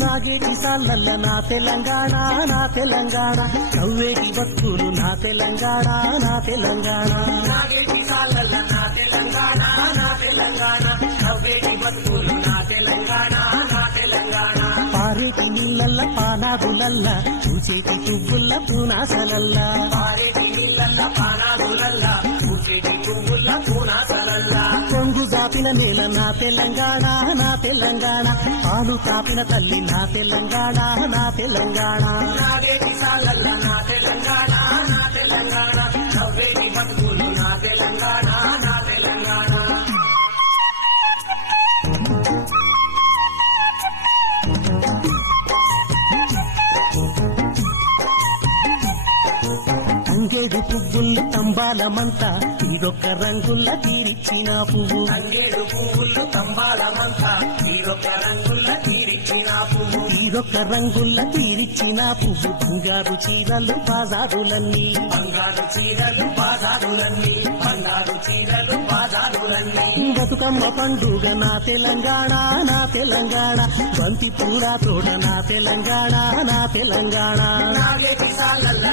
నాగేటి సాలల్ల నా తెలంగాణ నా తెలంగాణ నవ్వేటి బతుకులు నా తెలంగాణ నా తెలంగాణ నాగేటి సాలల్ల నా తెలంగాణ నా తెలంగాణ నవ్వేటి బతుకులు నా తెలంగాణ నా తెలంగాణ పారేటి నీళ్ళల్ల పానాదులల్ల పూచేటి పువ్వుల్ల పూనాసలల్ల పారేటి నీళ్ళల్ల పానాదులల్ల పూచేటి పువ్వుల్ల పూనాసలల్ల కొంగు జాపిన నేల నా తెలంగాణ నా తెలంగాణ పాలు తాపిన తల్లి నా తెలంగాణ నా తెలంగాణ నాగేటి సాలల్ల నా తెలంగాణ నా తెలంగాణ నవ్వేటి బతుకులు నా తెలంగాణ నా తెలంగాణ తంగేడు పువ్వులు తంబాలమంతా ఇదొక్క రంగుల్ల తీరిచ్చిన పువ్వు తంగేడు పువ్వులు తంబాలమంతా ఈరొక్క రంగుల్ల తీరిచ్చిన పువ్వు ఇదొక్క రంగుల్ల తీరిచ్చిన పువ్వు బంగారు చీరలు బాజారులన్నీ బంగారు చీరలు బాజారులన్నీ బంగారు చీరలు బాజారులన్నీ బతుకమ్మ పండుగ నా తెలంగాణ నా తెలంగాణ బంతి పూల తోట నా తెలంగాణ నా తెలంగాణ నాగేటి సాలల్ల